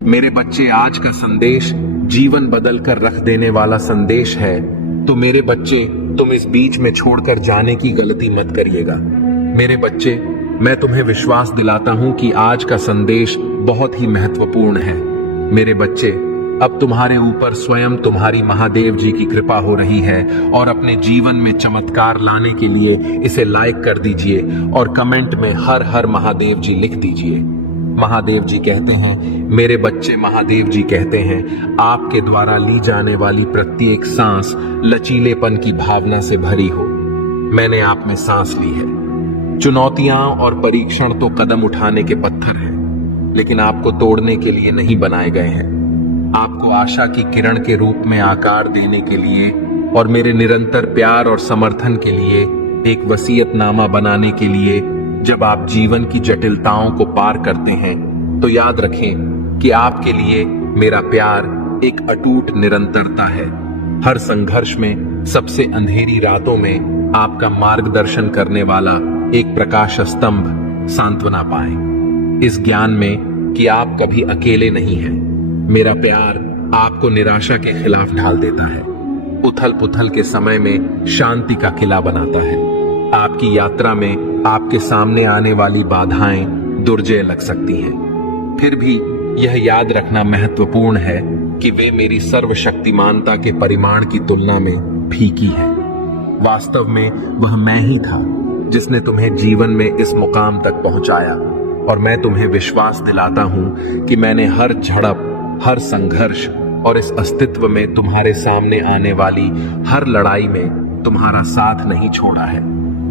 मेरे बच्चे, आज का संदेश जीवन बदल कर रख देने वाला संदेश है। तो मेरे बच्चे, तुम इस बीच में छोड़कर जाने की गलती मत करिएगा। मेरे बच्चे, मैं तुम्हें विश्वास दिलाता हूं कि आज का संदेश बहुत ही महत्वपूर्ण है। मेरे बच्चे, अब तुम्हारे ऊपर स्वयं तुम्हारी महादेव जी की कृपा हो रही है और अपने जीवन में चमत्कार लाने के लिए इसे लाइक कर दीजिए और कमेंट में हर हर महादेव जी लिख दीजिए। महादेव जी कहते हैं, मेरे बच्चे, महादेव जी कहते हैं, आपके द्वारा ली जाने वाली प्रत्येक सांस लचीलेपन की भावना से भरी हो। मैंने आप में सांस ली है। चुनौतियां और परीक्षण तो कदम उठाने के पत्थर हैं, लेकिन आपको तोड़ने के लिए नहीं बनाए गए हैं। आपको आशा की किरण के रूप में आकार देने के लिए और मेरे निरंतर प्यार और समर्थन के लिए एक वसीयतनामा बनाने के लिए। जब आप जीवन की जटिलताओं को पार करते हैं तो याद रखें कि आपके लिए मेरा प्यार एक अटूट निरंतरता है। हर संघर्ष में, सबसे अंधेरी रातों में आपका मार्गदर्शन करने वाला एक प्रकाश स्तंभ सांत्वना पाए, इस ज्ञान में कि आप कभी अकेले नहीं हैं। मेरा प्यार आपको निराशा के खिलाफ ढाल देता है, उथल पुथल के समय में शांति का किला बनाता है। आपकी यात्रा में आपके सामने आने वाली बाधाएं दुर्जय लग सकती हैं, फिर भी यह याद रखना महत्वपूर्ण है कि वे मेरी सर्वशक्तिमानता के परिमाण की तुलना में फीकी है। वास्तव में वह मैं ही था जिसने तुम्हें जीवन में इस मुकाम तक पहुंचाया, और मैं तुम्हें विश्वास दिलाता हूं कि मैंने हर झड़प, हर संघर्ष और इस अस्तित्व में तुम्हारे सामने आने वाली हर लड़ाई में तुम्हारा साथ नहीं छोड़ा है।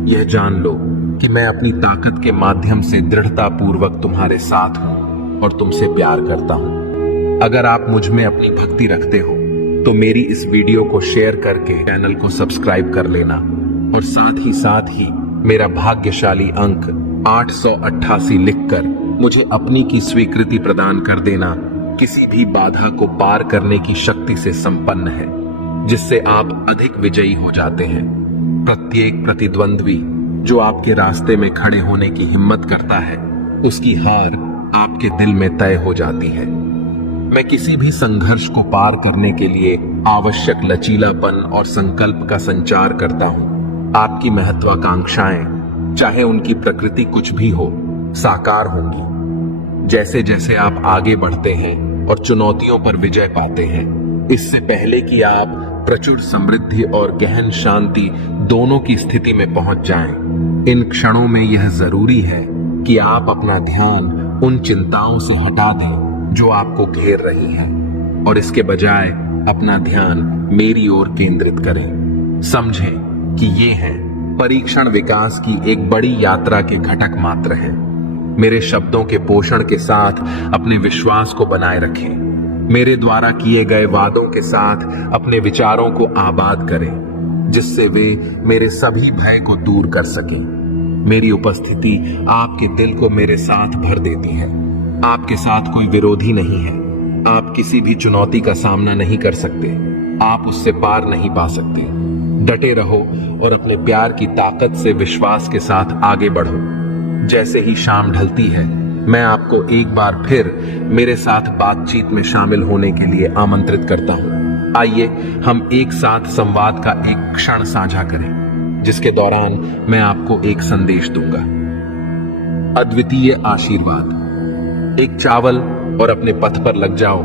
यह जान लो कि मैं अपनी ताकत के माध्यम से दृढ़ता पूर्वक तुम्हारे साथ हूं और तुमसे प्यार करता हूं। अगर आप मुझ में अपनी भक्ति रखते हो तो मेरी इस वीडियो को शेयर करके चैनल को सब्सक्राइब कर लेना, और साथ ही मेरा भाग्यशाली अंक 888 लिखकर मुझे अपनी की स्वीकृति प्रदान कर देना। किसी भी बाधा को पार करने की शक्ति से संपन्न है, जिससे आप अधिक विजयी हो जाते हैं। प्रत्येक प्रतिद्वंद्वी जो आपके रास्ते में खड़े होने की हिम्मत करता है, उसकी हार आपके दिल में तय हो जाती है। मैं किसी भी संघर्ष को पार करने के लिए आवश्यक लचीलापन और संकल्प का संचार करता हूं। आपकी महत्वाकांक्षाएं, चाहे उनकी प्रकृति कुछ भी हो, साकार होंगी। जैसे जैसे आप आगे बढ़ते हैं और चुनौतियों पर विजय पाते हैं, इससे पहले कि आप प्रचुर समृद्धि और गहन शांति दोनों की स्थिति में पहुंच जाएं, इन क्षणों में यह जरूरी है कि आप अपना ध्यान उन चिंताओं से हटा दें जो आपको घेर रही हैं, और इसके बजाय अपना ध्यान मेरी ओर केंद्रित करें। समझें कि ये है परीक्षण विकास की एक बड़ी यात्रा के घटक मात्र हैं। मेरे शब्दों के पोषण के साथ अपने विश्वास को बनाए रखें। मेरे द्वारा किए गए वादों के साथ अपने विचारों को आबाद करें, जिससे वे मेरे सभी भय को दूर कर सकें। मेरी उपस्थिति आपके दिल को मेरे साथ भर देती है। आपके साथ कोई विरोधी नहीं है। आप किसी भी चुनौती का सामना नहीं कर सकते, आप उससे पार नहीं पा सकते। डटे रहो और अपने प्यार की ताकत से विश्वास के साथ आगे बढ़ो। जैसे ही शाम ढलती है, मैं आपको एक बार फिर मेरे साथ बातचीत में शामिल होने के लिए आमंत्रित करता हूं। आइए हम एक साथ संवाद का एक क्षण साझा करें, जिसके दौरान मैं आपको एक संदेश दूंगा। अद्वितीय आशीर्वाद। एक चावल और अपने पथ पर लग जाओ।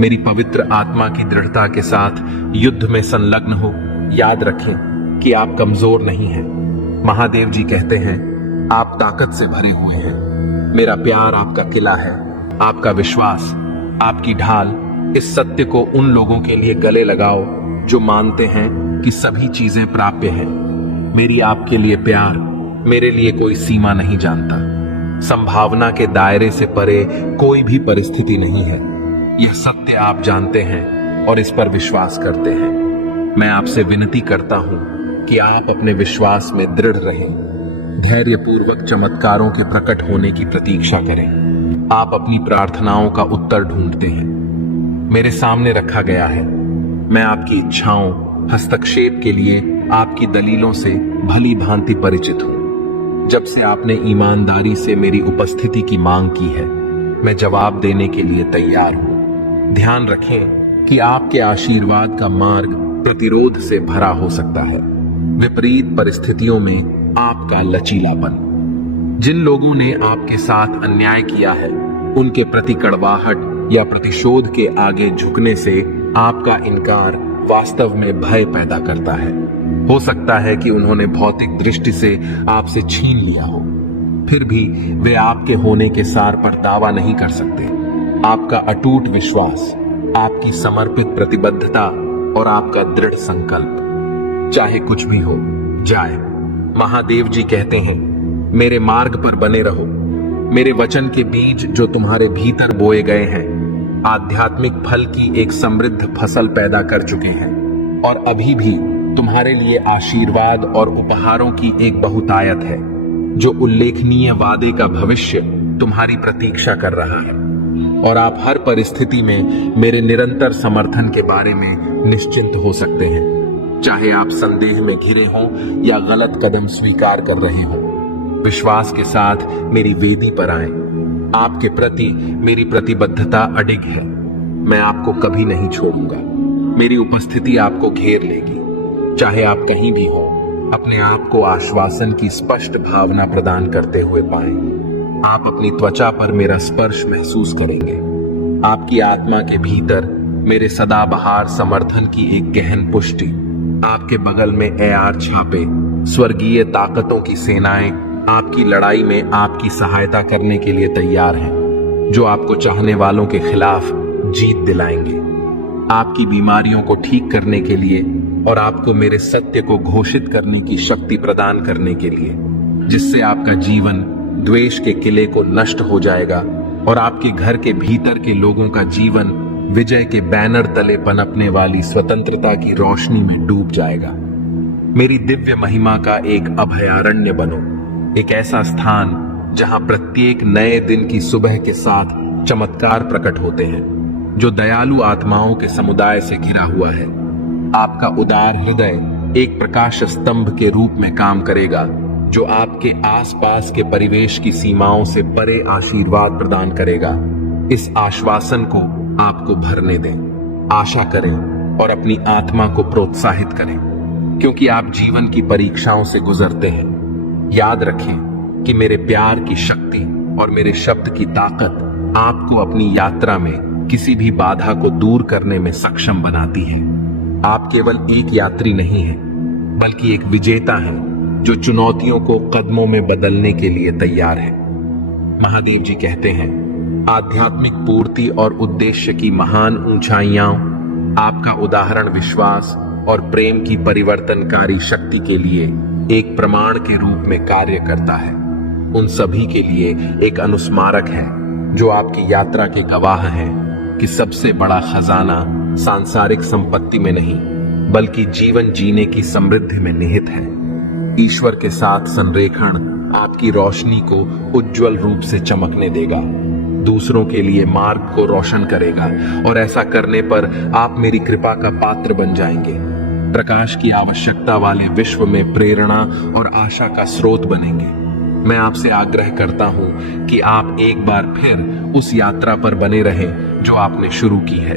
मेरी पवित्र आत्मा की दृढ़ता के साथ युद्ध में संलग्न हो। याद रखें कि आप कमजोर नहीं हैं। महादेव जी कहते हैं, आप ताकत से भरे हुए हैं। मेरा प्यार आपका किला है, आपका विश्वास आपकी ढाल। इस सत्य को उन लोगों के लिए गले लगाओ जो मानते हैं कि सभी चीजें प्राप्य हैं। मेरी आपके लिए प्यार मेरे लिए कोई सीमा नहीं जानता। संभावना के दायरे से परे कोई भी परिस्थिति नहीं है। यह सत्य आप जानते हैं और इस पर विश्वास करते हैं। मैं आपसे विनती करता हूं कि आप अपने विश्वास में दृढ़ रहें। धैर्यपूर्वक चमत्कारों के प्रकट होने की प्रतीक्षा करें। आप अपनी प्रार्थनाओं का उत्तर ढूंढते हैं, मेरे सामने रखा गया है। मैं आपकी इच्छाओं, हस्तक्षेप के लिए आपकी दलीलों से भली भांति परिचित हूं। जब से आपने ईमानदारी से मेरी उपस्थिति की मांग की है, मैं जवाब देने के लिए तैयार हूं। ध्यान रखें कि आपके आशीर्वाद का मार्ग प्रतिरोध से भरा हो सकता है, विपरीत परिस्थितियों में आपका लचीलापन। जिन लोगों ने आपके साथ अन्याय किया है, उनके प्रति कड़वाहट या प्रतिशोध के आगे झुकने से आपका इनकार वास्तव में भय पैदा करता है। हो सकता है कि उन्होंने भौतिक दृष्टि से आपसे छीन लिया हो, फिर भी वे आपके होने के सार पर दावा नहीं कर सकते। आपका अटूट विश्वास, आपकी समर्पित प्रतिबद्धता और आपका दृढ़ संकल्प, चाहे कुछ भी हो जाए। महादेव जी कहते हैं, मेरे मार्ग पर बने रहो। मेरे वचन के बीज जो तुम्हारे भीतर बोए गए हैं, आध्यात्मिक फल की एक समृद्ध फसल पैदा कर चुके हैं और अभी भी तुम्हारे लिए आशीर्वाद और उपहारों की एक बहुतायत है, जो उल्लेखनीय वादे का भविष्य तुम्हारी प्रतीक्षा कर रहा है। और आप हर परिस्थिति में मेरे निरंतर समर्थन के बारे में निश्चिंत हो सकते हैं, चाहे आप संदेह में घिरे हों या गलत कदम स्वीकार कर रहे हों। विश्वास के साथ मेरी वेदी पर आएं। आपके प्रति मेरी प्रतिबद्धता अडिग है। मैं आपको कभी नहीं छोड़ूंगा। मेरी उपस्थिति आपको घेर लेगी, चाहे आप कहीं भी हो। अपने आप को आश्वासन की स्पष्ट भावना प्रदान करते हुए पाएं। आप अपनी त्वचा पर मेरा स्पर्श महसूस करेंगे। आपकी आत्मा के भीतर मेरे सदाबहार समर्थन की एक गहन पुष्टि। आपके बगल में एआर छापे स्वर्गीय ताकतों की सेनाएं आपकी लड़ाई में आपकी सहायता करने के लिए तैयार हैं, जो आपको चाहने वालों के खिलाफ जीत दिलाएंगे। आपकी बीमारियों को ठीक करने के लिए और आपको मेरे सत्य को घोषित करने की शक्ति प्रदान करने के लिए, जिससे आपका जीवन द्वेष के किले को नष्ट हो जाएगा और आपके घर के भीतर के लोगों का जीवन विजय के बैनर तले पनपने वाली स्वतंत्रता की रोशनी में डूब जाएगा। मेरी दिव्य महिमा का एक अभयारण्य बनो, एक ऐसा स्थान जहां प्रत्येक नए दिन की सुबह के साथ चमत्कार प्रकट होते हैं, जो दयालु आत्माओं के समुदाय से घिरा हुआ है। आपका उदार हृदय एक प्रकाश स्तंभ के रूप में काम करेगा, जो आपके आसपास के परिवेश की सीमाओं से परे आशीर्वाद प्रदान करेगा। इस आश्वासन को आपको भरने दें, आशा करें और अपनी आत्मा को प्रोत्साहित करें, क्योंकि आप जीवन की परीक्षाओं से गुजरते हैं। याद रखें कि मेरे प्यार की शक्ति और मेरे शब्द की ताकत आपको अपनी यात्रा में किसी भी बाधा को दूर करने में सक्षम बनाती है। आप केवल एक यात्री नहीं हैं, बल्कि एक विजेता हैं, जो चुनौतियों को कदमों में बदलने के लिए तैयार है। महादेव जी कहते हैं, आध्यात्मिक पूर्ति और उद्देश्य की महान ऊंचाइयां आपका उदाहरण विश्वास और प्रेम की परिवर्तनकारी शक्ति के लिए एक प्रमाण के रूप में कार्य करता है। उन सभी के लिए एक अनुस्मारक है, जो आपकी यात्रा के गवाह हैं कि सबसे बड़ा खजाना सांसारिक संपत्ति में नहीं, बल्कि जीवन जीने की समृद्धि में निहित है। ईश्वर के साथ संरेखण आपकी रोशनी को उज्जवल रूप से चमकने देगा, दूसरों के लिए मार्ग को रोशन करेगा और ऐसा करने पर आप मेरी कृपा का पात्र बन जाएंगे। प्रकाश की आवश्यकता वाले विश्व में प्रेरणा और आशा का स्रोत बनेंगे। मैं आपसे आग्रह करता हूं कि आप एक बार फिर उस यात्रा पर बने रहें जो आपने शुरू की है।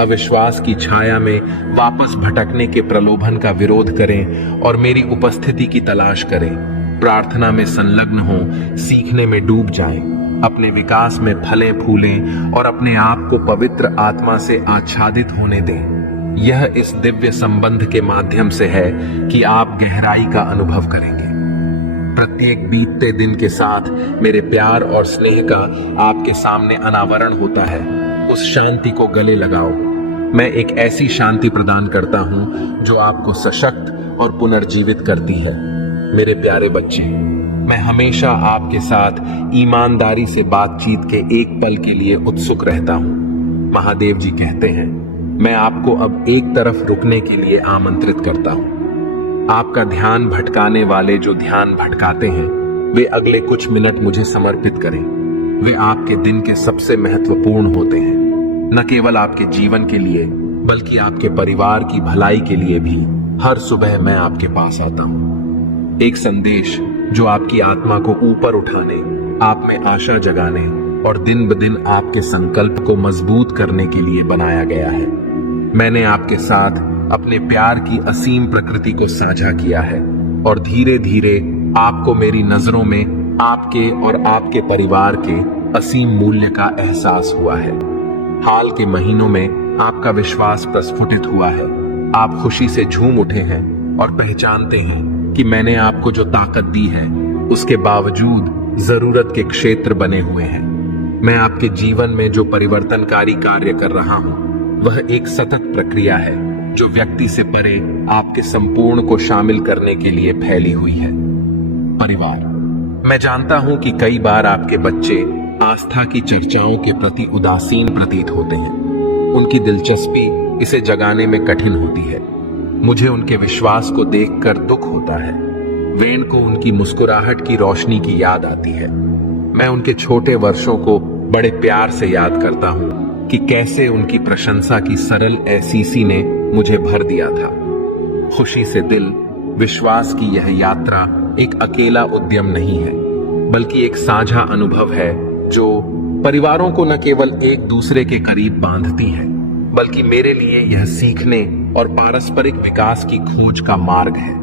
अविश्वास की छाया में वापस भटकने के प्रलोभन का विरोध करें और मेरी उपस्थिति की तलाश करें। प्रार्थना में संलग्न हों, सीखने में डूब जाएं, अपने विकास में फलें फूलें और अपने आप को पवित्र आत्मा से आच्छादित होने दें। यह इस दिव्य संबंध के माध्यम से है कि आप गहराई का अनुभव करेंगे। प्रत्येक बीतते दिन के साथ मेरे प्यार और स्नेह का आपके सामने अनावरण होता है। उस शांति को गले लगाओ। मैं एक ऐसी शांति प्रदान करता हूं जो आपको सशक्त और पुनर्जीवित करती है। मेरे प्यारे बच्चे, मैं हमेशा आपके साथ ईमानदारी से बातचीत के एक पल के लिए उत्सुक रहता हूं। महादेव जी कहते हैं, मैं आपको अब एक तरफ रुकने के लिए आमंत्रित करता हूं। आपका ध्यान भटकाने वाले जो ध्यान भटकाते हैं, वे अगले कुछ मिनट मुझे समर्पित करें। वे आपके दिन के सबसे महत्वपूर्ण होते हैं, न केवल आपके जीवन के लिए बल्कि आपके परिवार की भलाई के लिए भी। हर सुबह मैं आपके पास आता हूं, एक संदेश जो आपकी आत्मा को ऊपर उठाने, आप में आशा जगाने और दिन ब दिन आपके संकल्प को मजबूत करने के लिए बनाया गया है। मैंने आपके साथ अपने प्यार की असीम प्रकृति को साझा किया है और धीरे धीरे आपको मेरी नजरों में आपके और आपके परिवार के असीम मूल्य का एहसास हुआ है। हाल के महीनों में आपका विश्वास प्रस्फुटित हुआ है। आप खुशी से झूम उठे हैं और पहचानते हैं कि मैंने आपको जो ताकत दी है उसके बावजूद जरूरत के क्षेत्र बने हुए हैं। मैं आपके जीवन में जो परिवर्तनकारी कार्य कर रहा हूं वह एक सतत प्रक्रिया है जो व्यक्ति से परे आपके संपूर्ण को शामिल करने के लिए फैली हुई है। परिवार, मैं जानता हूं कि कई बार आपके बच्चे आस्था की चर्चाओं के प्रति उदासीन प्रतीत होते हैं। उनकी दिलचस्पी इसे जगाने में कठिन होती है। मुझे उनके विश्वास को देखकर दुख होता है। वेन को उनकी मुस्कुराहट की रोशनी की याद आती है। मैं उनके छोटे वर्षों को बड़े प्यार से याद करता हूं कि कैसे उनकी प्रशंसा की सरल एहसीसी ने मुझे भर दिया था। खुशी से दिल, विश्वास की यह यात्रा एक अकेला उद्यम नहीं है, बल्कि एक साझा अनुभव है जो परिवारों को न केवल एक दूसरे के करीब बांधती है, बल्कि मेरे लिए यह सीखने और पारस्परिक विकास की खोज का मार्ग है,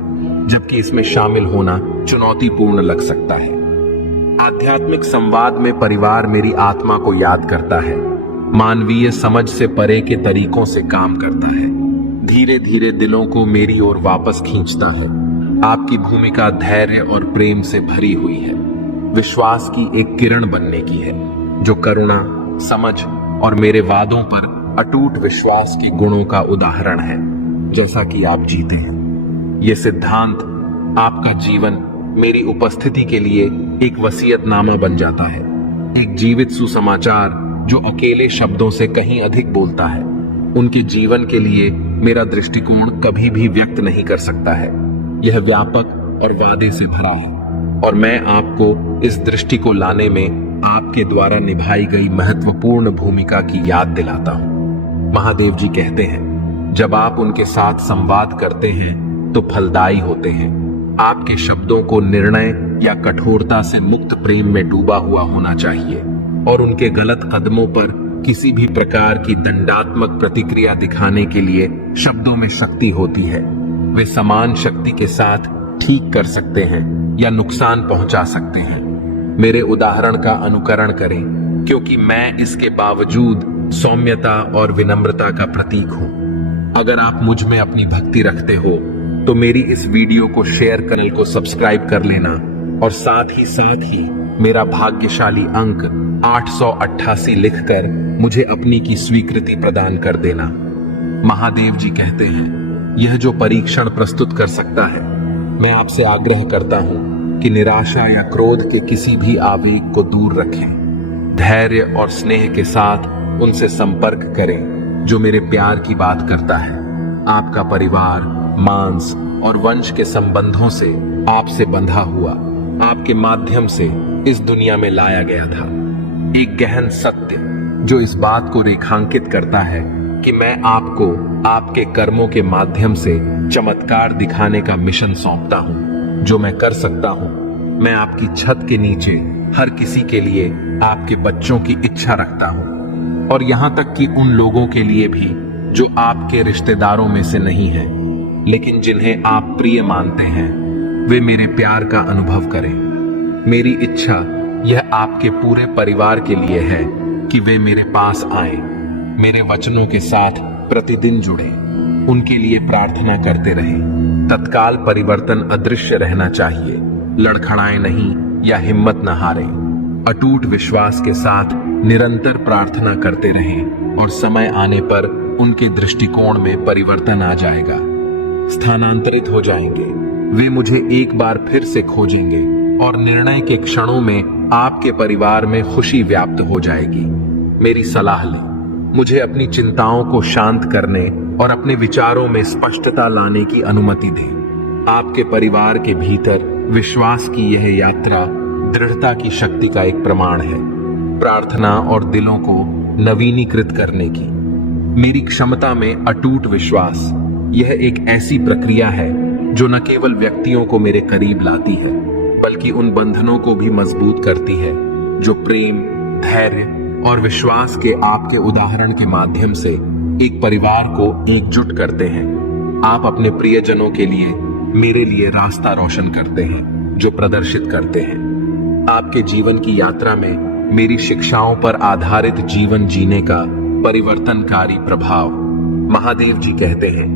जबकि इसमें शामिल होना चुनौतीपूर्ण लग सकता है। आध्यात्मिक संवाद में परिवार मेरी आत्मा को याद करता है, मानवीय समझ से परे के तरीकों से काम करता है, धीरे धीरे दिलों को मेरी ओर वापस खींचता है। आपकी भूमिका धैर्य और प्रेम से भरी हुई है, विश्वास की एक किरण बनने की है जो करुणा, समझ और मेरे वादों पर अटूट विश्वास की गुणों का उदाहरण है, जैसा कि आप जीते हैं। ये सिद्धांत आपका जीवन मेरी उपस्थिति के लिए एक वसीयतनामा बन जाता है, एक जीवित सुसमाचार जो अकेले शब्दों से कहीं अधिक बोलता है। उनके जीवन के लिए मेरा दृष्टिकोण कभी भी व्यक्त नहीं कर सकता है। यह व्यापक और वादे से भरा है और मैं आपको इस दृष्टि को लाने में आपके द्वारा निभाई गई महत्वपूर्ण भूमिका की याद दिलाता हूं। महादेव जी कहते हैं, जब आप उनके साथ संवाद करते हैं तो फलदायी होते हैं। आपके शब्दों को निर्णय या कठोरता से मुक्त प्रेम में डूबा हुआ होना चाहिए और उनके गलत कदमों पर किसी भी प्रकार की दंडात्मक प्रतिक्रिया दिखाने के लिए शब्दों में शक्ति होती है। वे समान शक्ति के साथ ठीक कर सकते हैं या नुकसान पहुंचा सकते हैं। मेरे उदाहरण का अनुकरण करें, क्योंकि मैं इसके बावजूद सौम्यता और विनम्रता का प्रतीक हूं। अगर आप मुझ में अपनी भक्ति रखते हो तो मेरी इस वीडियो को शेयर, चैनल को सब्सक्राइब कर लेना और साथ ही मेरा भाग्यशाली अंक 888 लिखकर मुझे अपनी की स्वीकृति प्रदान कर देना। महादेव जी कहते हैं, यह जो परीक्षण प्रस्तुत कर सकता है, मैं आपसे आग्रह करता हूं कि निराशा या क्रोध के किसी भी आवेग को दूर रखें। धैर्य और स्नेह के साथ उनसे संपर्क करें जो मेरे प्यार की बात करता है। आपका परिवार मांस और वंश के संबंधों से आपसे बंधा हुआ, आपके माध्यम से इस दुनिया में लाया गया था। एक गहन सत्य जो इस बात को रेखांकित करता है कि मैं आपको आपके कर्मों के माध्यम से चमत्कार दिखाने का मिशन सौंपता हूं। जो मैं कर सकता हूं, मैं आपकी छत के नीचे हर किसी के लिए आपके बच्चों की इच्छा रखता हूं, और यहां तक कि उन लोगों के लिए भी जो आपके रिश्तेदारों में से नहीं हैं, लेकिन जिन्हें आप प्रिय मानते हैं, वे मेरे प्यार का अनुभव करें। मेरी इच्छा यह आपके पूरे परिवार के लिए है कि वे मेरे पास आए, मेरे वचनों के साथ प्रतिदिन जुड़े, उनके लिए प्रार्थना करते रहें। तत्काल परिवर्तन अदृश्य रहना चाहिए, लड़खड़ाएं नहीं या हिम्मत न हारें। अटूट विश्वास के साथ निरंतर प्रार्थना करते रहें और समय आने पर उनके दृष्टिकोण में परिवर्तन आ जाएगा। स्थानांतरित हो जाएंगे, वे मुझे एक बार फिर से खोजेंगे और निर्णय के क्षणों में आपके परिवार में खुशी व्याप्त हो जाएगी। मेरी सलाह लें, मुझे अपनी चिंताओं को शांत करने और अपने विचारों में स्पष्टता लाने की अनुमति दें। आपके परिवार के भीतर विश्वास की यह यात्रा दृढ़ता की शक्ति का एक प्रमाण है, प्रार्थना और दिलों को नवीनीकृत करने की। मेरी क्षमता में अटूट विश्वास, यह एक ऐसी प्रक्रिया है जो न केवल व्यक्तियों को मेरे करीब लाती है, बल्कि उन बंधनों को भी मजबूत करती है जो प्रेम, धैर्य और विश्वास के आपके उदाहरण के माध्यम से एक परिवार को एकजुट करते हैं। आप अपने प्रियजनों के लिए, मेरे लिए रास्ता रोशन करते हैं, जो प्रदर्शित करते हैं। आपके जीवन की यात्रा में मेरी शिक्षाओं पर आधारित जीवन जीने का परिवर्तनकारी प्रभाव। महादेव जी कहते हैं,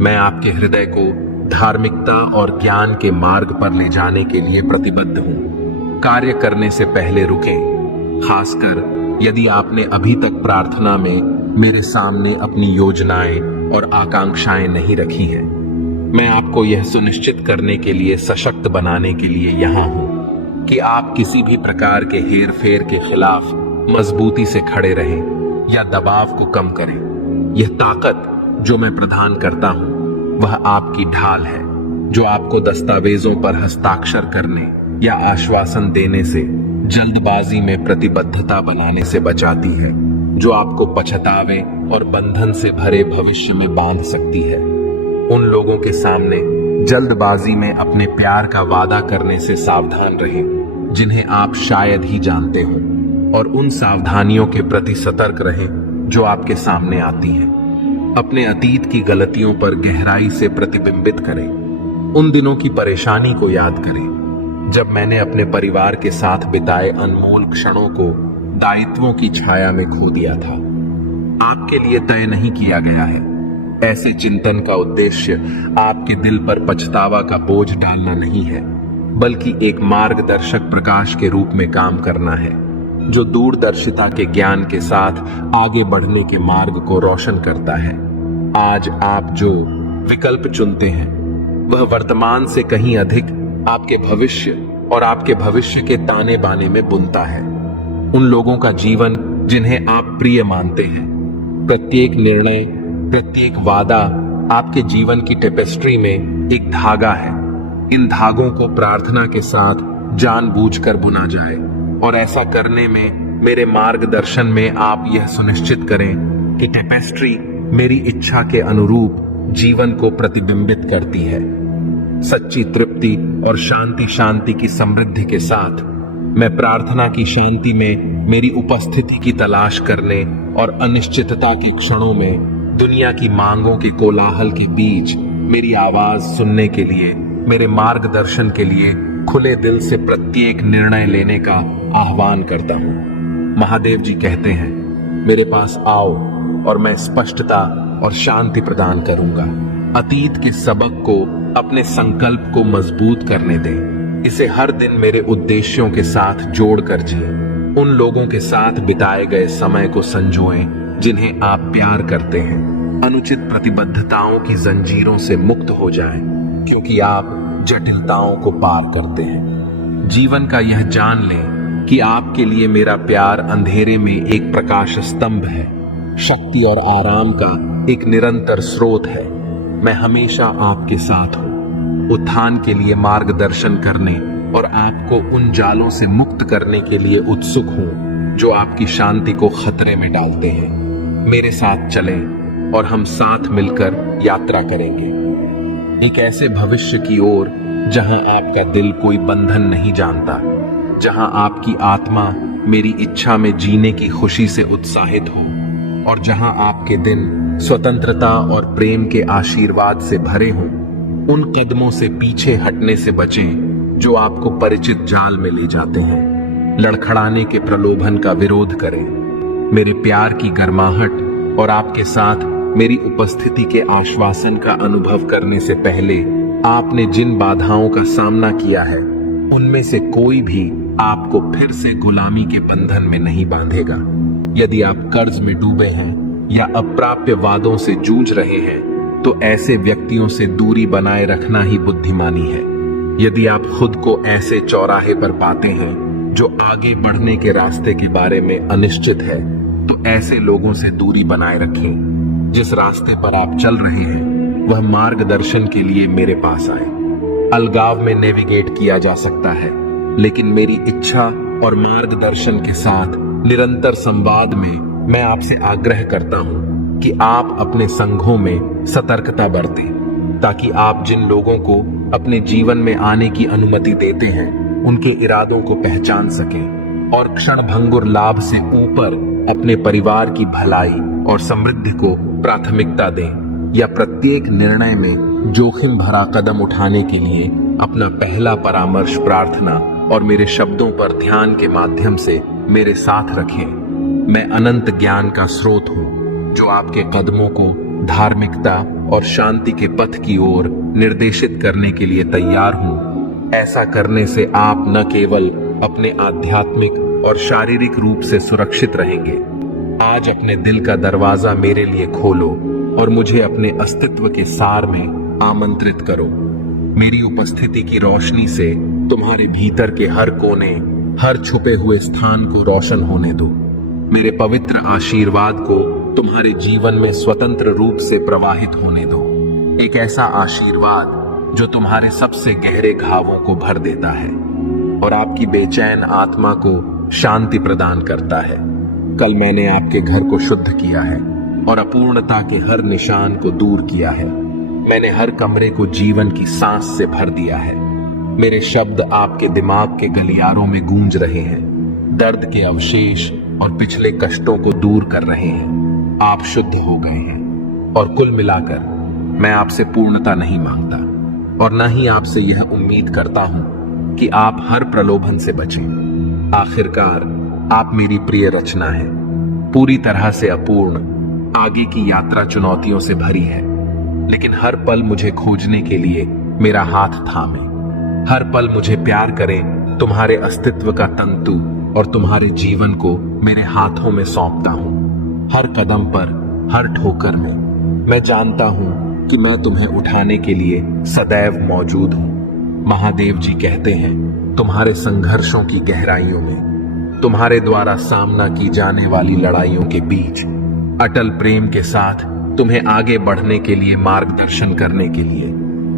मैं आपके हृदय को धार्मिकता और ज्ञान के मार्ग पर ले जाने के लिए प्रतिबद्ध हूं। कार्य करने से पहले रुकें, खासकर यदि आपने अभी तक प्रार्थना में मेरे सामने अपनी योजनाएं और आकांक्षाएं नहीं रखी हैं। मैं आपको यह सुनिश्चित करने के लिए, सशक्त बनाने के लिए यहां हूं कि आप किसी भी प्रकार के हेर फेर के खिलाफ मजबूती से खड़े रहें या दबाव को कम करें। यह ताकत जो मैं प्रदान करता हूं वह आपकी ढाल है, जो आपको दस्तावेजों पर हस्ताक्षर करने या आश्वासन देने से, जल्दबाजी में प्रतिबद्धता बनाने से बचाती है, जो आपको पछतावे और बंधन से भरे भविष्य में बांध सकती है। उन लोगों के सामने जल्दबाजी में अपने प्यार का वादा करने से सावधान रहें जिन्हें आप शायद ही जानते हो, और उन सावधानियों के प्रति सतर्क रहें जो आपके सामने आती हैं। अपने अतीत की गलतियों पर गहराई से प्रतिबिंबित करें। उन दिनों की परेशानी को याद करें जब मैंने अपने परिवार के साथ बिताए अनमोल क्षणों को दायित्वों की छाया में खो दिया था। आपके लिए तय नहीं किया गया है। ऐसे चिंतन का उद्देश्य आपके दिल पर पछतावा का बोझ डालना नहीं है, बल्कि एक मार्गदर्शक प्रकाश के रूप में काम करना है, जो दूरदर्शिता के ज्ञान के साथ आगे बढ़ने के मार्ग को रोशन करता है। आज आप जो विकल्प चुनते हैं वह वर्तमान से कहीं अधिक आपके भविष्य और आपके भविष्य के ताने बाने में बुनता है। उन लोगों का जीवन जिन्हें आप प्रिय मानते हैं, प्रत्येक निर्णय, प्रत्येक वादा आपके जीवन की टेपेस्ट्री में एक धागा है। इन धागों को प्रार्थना के साथ जानबूझकर बुना जाए, और ऐसा करने में मेरे मार्गदर्शन में आप यह सुनिश्चित करें कि टेपेस्ट्री मेरी इच्छा के अनुरूप जीवन को प्रतिबिंबित करती है। सच्ची तृप्ति और शांति की समृद्धि के साथ मैं प्रार्थना की शांति में मेरी उपस्थिति की तलाश करने और अनिश्चितता के क्षणों में दुनिया की मांगों के कोलाहल के बीच मेरी आवाज सुनने के लिए, मेरे मार्गदर्शन के लिए खुले दिल से प्रत्येक निर्णय लेने का आह्वान करता हूं। महादेव जी कहते हैं, मेरे पास आओ और मैं स्पष्टता और शांति प्रदान करूंगा। अतीत के सबक को, अपने संकल्प को मजबूत करने दें। इसे हर दिन मेरे उद्देश्यों के साथ जोड़कर जिए। उन लोगों के साथ बिताए गए समय को संजोएं जिन्हें आप प्यार करते हैं। अनुचित प्रतिबद्धताओं की जंजीरों से मुक्त हो जाएं, क्योंकि आप जटिलताओं को पार करते हैं। जीवन का यह जान लें कि आपके लिए मेरा प्यार अंधेरे में एक प्रकाश स्तंभ है, शक्ति और आराम का एक निरंतर स्रोत है। मैं हमेशा आपके साथ हूं, उत्थान के लिए मार्गदर्शन करने और आपको उन जालों से मुक्त करने के लिए उत्सुक हूं जो आपकी शांति को खतरे में डालते हैं। मेरे साथ चलें और हम साथ मिलकर यात्रा करेंगे, एक ऐसे भविष्य की ओर जहां आपका दिल कोई बंधन नहीं जानता, जहां आपकी आत्मा मेरी इच्छा में जीने की खुशी से उत्साहित हो, और जहां आपके दिन स्वतंत्रता और प्रेम के आशीर्वाद से भरे हों। उन कदमों से पीछे हटने से बचें जो आपको परिचित जाल में ले जाते हैं। लड़खड़ाने के प्रलोभन का विरोध करें। मेरे प्यार की गर्माहट और आपके साथ मेरी उपस्थिति के आश्वासन का अनुभव करने से पहले आपने जिन बाधाओं का सामना किया है, उनमें से कोई भी आपको फिर से गुलामी के बंधन में नहीं बांधेगा। यदि आप कर्ज में डूबे हैं या अप्राप्य वादों से जूझ रहे हैं, तो ऐसे व्यक्तियों से दूरी बनाए रखना ही बुद्धिमानी है। यदि आप खुद को ऐसे चौराहे पर पाते हैं जो आगे बढ़ने के रास्ते के बारे में अनिश्चित है, तो ऐसे लोगों से दूरी बनाए रखें। जिस रास्ते पर आप चल रहे हैं वह मार्गदर्शन के लिए मेरे पास आए। अलगाव में नेविगेट किया जा सकता है, लेकिन मेरी इच्छा और मार्गदर्शन के साथ निरंतर संवाद में मैं आपसे आग्रह करता हूं कि आप अपने संघों में सतर्कता बरतें, ताकि आप जिन लोगों को अपने जीवन में आने की अनुमति देते हैं उनके इरादों को पहचान सकें। और क्षणभंगुर लाभ से ऊपर अपने परिवार की भलाई और समृद्धि को प्राथमिकता दें, या प्रत्येक निर्णय में जोखिम भरा कदम उठाने के लिए अपना पहला परामर्श प्रार्थना और मेरे शब्दों पर ध्यान के माध्यम से मेरे साथ रखें। मैं अनंत ज्ञान का स्रोत हूँ जो आपके कदमों को धार्मिकता और शांति के पथ की ओर निर्देशित करने के लिए तैयार हूँ। ऐसा करने से आप न केवल अपने आध्यात्मिक और शारीरिक रूप से सुरक्षित रहेंगे। आज अपने दिल का दरवाजा मेरे लिए खोलो और मुझे अपने अस्तित्व के सार में आमंत्रित करो। मेरी उपस्थिति की रोशनी से तुम्हारे भीतर के हर कोने, हर छुपे हुए स्थान को रोशन होने दो। मेरे पवित्र आशीर्वाद को तुम्हारे जीवन में स्वतंत्र रूप से प्रवाहित होने दो। एक ऐसा आशीर्वाद जो तुम्हारे सबसे गहरे घावों को भर देता है और आपकी बेचैन आत्मा को शांति प्रदान करता है। कल मैंने आपके घर को शुद्ध किया है और अपूर्णता के हर निशान को दूर किया है। मैंने हर कमरे को जीवन की सांस से भर दिया है। मेरे शब्द आपके दिमाग के गलियारों में गूंज रहे हैं, दर्द के अवशेष और पिछले कष्टों को दूर कर रहे हैं। आप शुद्ध हो गए हैं और कुल मिलाकर मैं आपसे पूर्णता नहीं मांगता और न ही आपसे यह उम्मीद करता हूं कि आप हर प्रलोभन से बचें। आखिरकार आप मेरी प्रिय रचना है, पूरी तरह से अपूर्ण। आगे की यात्रा चुनौतियों से भरी है, लेकिन हर पल मुझे खोजने के लिए मेरा हाथ थामे। हर पल मुझे प्यार करें, तुम्हारे अस्तित्व का तंतु और तुम्हारे जीवन को मेरे हाथों में सौंपता हूं। हर कदम पर, हर ठोकर में मैं जानता हूं कि मैं तुम्हें उठाने के लिए सदैव मौजूद हूं। महादेव जी कहते हैं, तुम्हारे संघर्षों की गहराइयों में, तुम्हारे द्वारा सामना की जाने वाली लड़ाइयों के बीच अटल प्रेम के साथ तुम्हें आगे बढ़ने के लिए मार्गदर्शन करने के लिए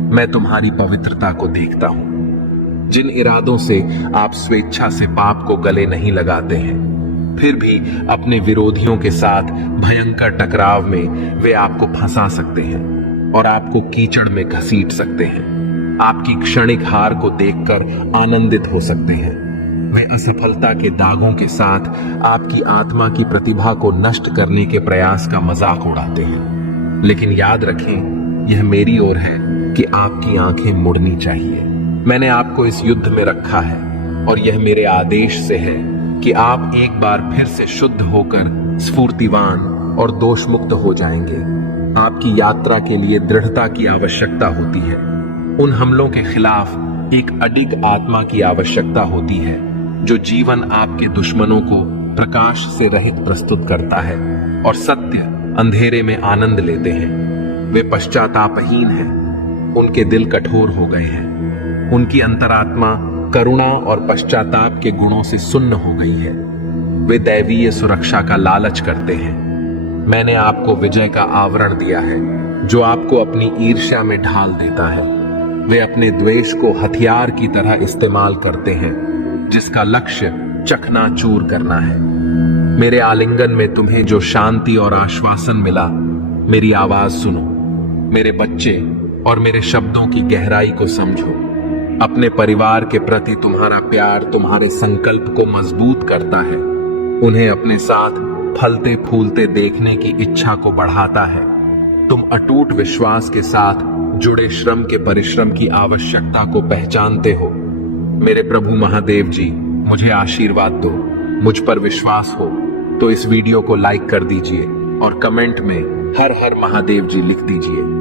मैं तुम्हारी पवित्रता को देखता हूं। जिन इरादों से आप स्वेच्छा से पाप को गले नहीं लगाते हैं, फिर भी अपने विरोधियों के साथ भयंकर टकराव में वे आपको फंसा सकते हैं और आपको कीचड़ में घसीट सकते हैं। आपकी क्षणिक हार को देखकर आनंदित हो सकते हैं। वे असफलता के दागों के साथ आपकी आत्मा की प्रतिभा को नष्ट करने के प्रयास का मजाक उड़ाते हैं। लेकिन याद रखें, यह मेरी ओर है कि आपकी आंखें मुड़नी चाहिए। मैंने आपको इस युद्ध में रखा है और यह मेरे आदेश से है कि आप एक बार फिर से शुद्ध होकर स्फूर्तिवान और दोषमुक्त हो जाएंगे। आपकी यात्रा के लिए दृढ़ता की आवश्यकता होती है। उन हमलों के खिलाफ एक अडिग आत्मा की आवश्यकता होती है जो जीवन आपके दुश्मनों को प्रकाश से रहित प्रस्तुत करता है और सत्य अंधेरे में आनंद लेते हैं। वे पश्चातापहीन हैं, उनके दिल कठोर हो गए हैं, उनकी अंतरात्मा करुणा और पश्चाताप के गुणों से सुन्न हो गई है। वे दैवीय सुरक्षा का लालच करते हैं। मैंने आपको विजय का आवरण दिया है जो आपको अपनी ईर्ष्या में ढाल देता है। वे अपने द्वेष को हथियार की तरह इस्तेमाल करते हैं जिसका लक्ष्य चकनाचूर करना है। मेरे आलिंगन में तुम्हें जो शांति और आश्वासन मिला, मेरी आवाज सुनो। मेरे बच्चे और मेरे शब्दों की गहराई को समझो। अपने परिवार के प्रति तुम्हारा प्यार तुम्हारे संकल्प को मजबूत करता है, उन्हें अपने साथ फलते फूलते देखने की इच्छा को बढ़ाता है। तुम अटूट विश्वास के साथ जुड़े श्रम के परिश्रम की आवश्यकता को पहचानते हो। मेरे प्रभु महादेव जी, मुझे आशीर्वाद दो। मुझ पर विश्वास हो तो इस वीडियो को लाइक कर दीजिए और कमेंट में हर हर महादेव जी लिख दीजिए।